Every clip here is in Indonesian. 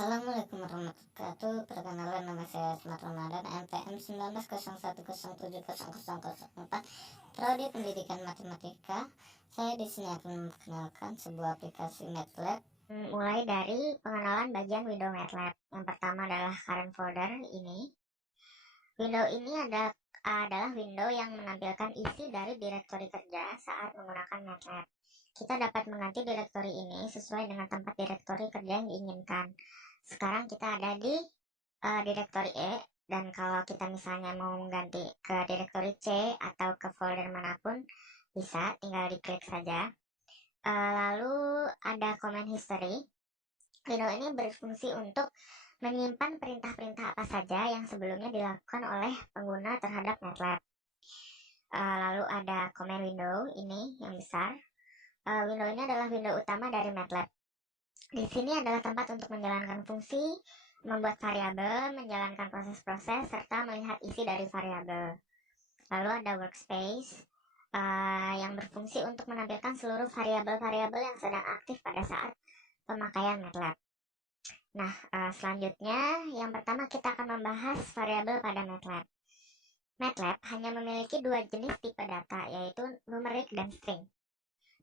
Assalamualaikum warahmatullahi wabarakatuh. Perkenalan, nama saya Asmar Ramadan, NPM 1901070004, Prodi Pendidikan Matematika. Saya di sini akan memperkenalkan sebuah aplikasi MATLAB. Mulai dari pengenalan bagian window MATLAB. Yang pertama adalah current folder ini. Window ini adalah window yang menampilkan isi dari direktori kerja saat menggunakan MATLAB. Kita dapat mengganti direktori ini sesuai dengan tempat direktori kerja yang diinginkan. Sekarang kita ada di direktori E, dan kalau kita misalnya mau mengganti ke direktori C atau ke folder manapun bisa, tinggal diklik saja. Lalu ada comment history. Window ini berfungsi untuk menyimpan perintah-perintah apa saja yang sebelumnya dilakukan oleh pengguna terhadap MATLAB. Lalu ada command window ini yang besar. Window ini adalah window utama dari MATLAB. Di sini adalah tempat untuk menjalankan fungsi, membuat variabel, menjalankan proses-proses, serta melihat isi dari variabel. Lalu ada workspace yang berfungsi untuk menampilkan seluruh variabel-variabel yang sedang aktif pada saat pemakaian MATLAB. Nah, selanjutnya yang pertama kita akan membahas variabel pada MATLAB. MATLAB hanya memiliki dua jenis tipe data, yaitu numerik dan string.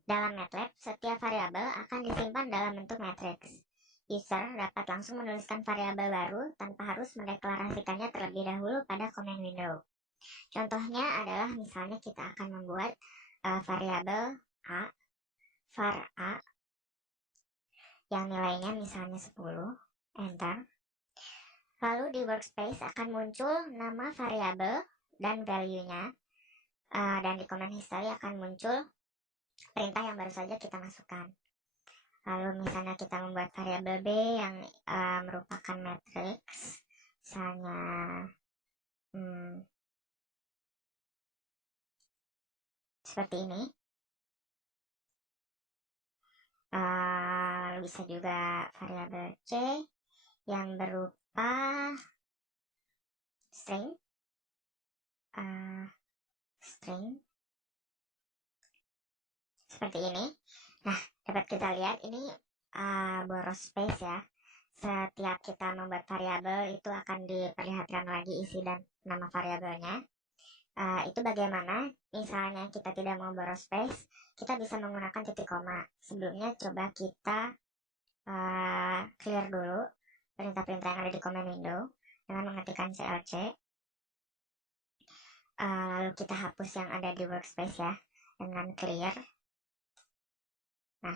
Dalam MATLAB, setiap variabel akan disimpan dalam bentuk matriks. User dapat langsung menuliskan variabel baru tanpa harus mendeklarasikannya terlebih dahulu pada command window. Contohnya adalah misalnya kita akan membuat variabel A, var A, yang nilainya misalnya 10, enter. Lalu di workspace akan muncul nama variabel dan value-nya, dan di command history akan muncul perintah yang baru saja kita masukkan. Lalu misalnya kita membuat variabel B yang merupakan matriks, misalnya seperti ini. Bisa juga variabel C yang berupa string, seperti ini. Nah, dapat kita lihat ini boros space ya. Setiap kita membuat variabel itu akan diperlihatkan lagi isi dan nama variabelnya. Itu bagaimana misalnya kita tidak mau boros space, kita bisa menggunakan titik koma. Sebelumnya coba kita clear dulu perintah-perintah yang ada di command window dengan mengetikkan clc. Lalu kita hapus yang ada di workspace ya dengan clear. Nah,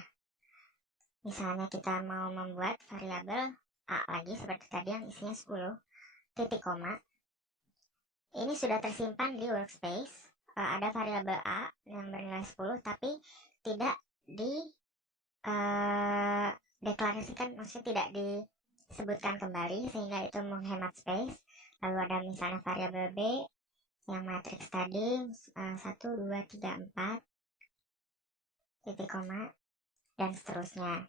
misalnya kita mau membuat variabel A lagi seperti tadi yang isinya 10, titik koma. Ini sudah tersimpan di workspace. Ada variabel A yang bernilai 10 tapi tidak deklarasikan, maksudnya tidak disebutkan kembali sehingga itu menghemat space. Lalu ada misalnya variabel B yang matriks tadi 1, 2, 3, 4, titik koma, dan seterusnya.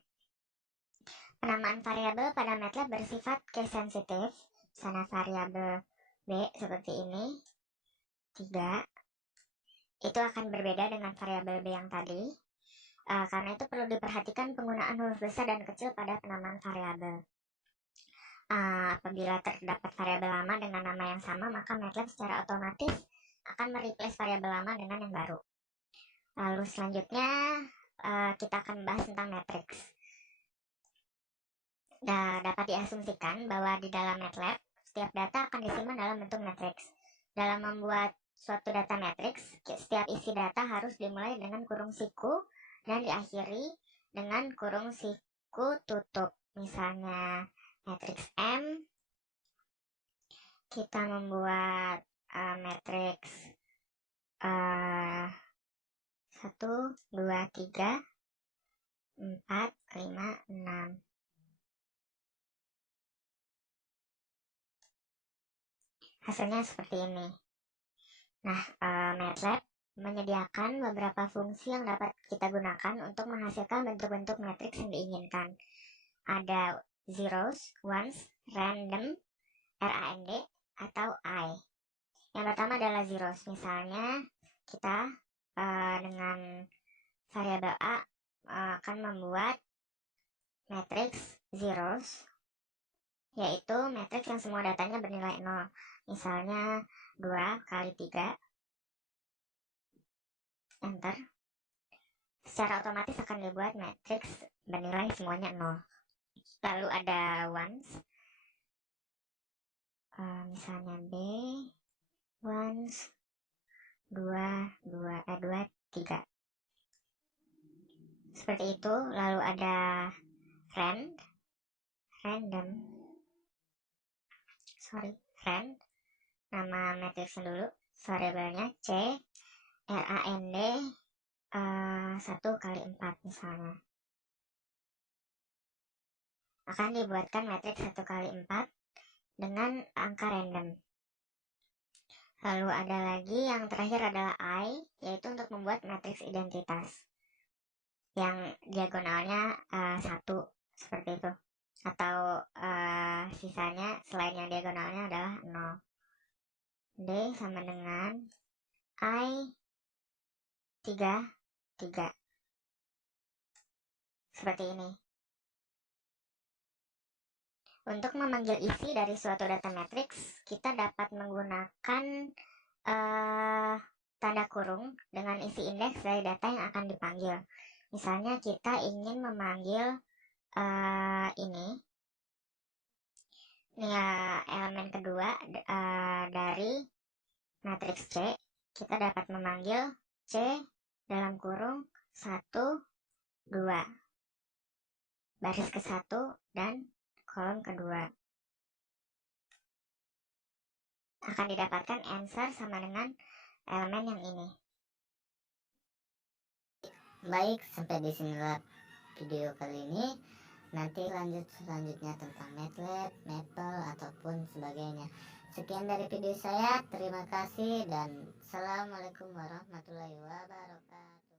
Penamaan variabel pada MATLAB bersifat case sensitive. Misalnya variabel B seperti ini 3, itu akan berbeda dengan variabel B yang tadi. Karena itu perlu diperhatikan penggunaan huruf besar dan kecil pada penamaan variabel. Apabila terdapat variabel lama dengan nama yang sama, maka MATLAB secara otomatis akan mereplace variabel lama dengan yang baru. Lalu selanjutnya kita akan membahas tentang matriks. Dapat diasumsikan bahwa di dalam MATLAB setiap data akan disimpan dalam bentuk matriks. Dalam membuat suatu data matriks, setiap isi data harus dimulai dengan kurung siku dan diakhiri dengan kurung siku tutup. Misalnya matriks M, kita membuat matriks 1, 2, 3, 4, 5, 6. Hasilnya seperti ini. Nah, MATLAB menyediakan beberapa fungsi yang dapat kita gunakan untuk menghasilkan bentuk-bentuk matriks yang diinginkan. Ada zeros, ones, random, RAND, atau I. Yang pertama adalah zeros. Misalnya kita dengan variabel A akan membuat matriks zeros yaitu matriks yang semua datanya bernilai 0. Misalnya 2 kali 3, enter. Secara otomatis akan dibuat matriks bernilai semuanya 0. Lalu ada ones, misalnya B, ones, 2, 3. Seperti itu. Lalu ada random, nama matriksnya dulu, variabelnya C, RAND, 1 kali 4 misalnya. Akan dibuatkan matriks 1 kali 4 dengan angka random. Lalu ada lagi yang terakhir adalah I, yaitu untuk membuat matriks identitas yang diagonalnya 1, seperti itu. Atau sisanya selain yang diagonalnya adalah 0. D sama dengan I 3, 3. Seperti ini. Untuk memanggil isi dari suatu data matriks, kita dapat menggunakan tanda kurung dengan isi indeks dari data yang akan dipanggil. Misalnya kita ingin memanggil ini ya, elemen kedua dari matriks C, kita dapat memanggil C dalam kurung 1, 2, baris ke-1 dan kolom kedua. Akan didapatkan answer sama dengan elemen yang ini. Baik, sampai di sinilah video kali ini. Nanti lanjut selanjutnya tentang MATLAB, Maple, ataupun sebagainya. Sekian dari video saya, terima kasih dan Assalamualaikum warahmatullahi wabarakatuh.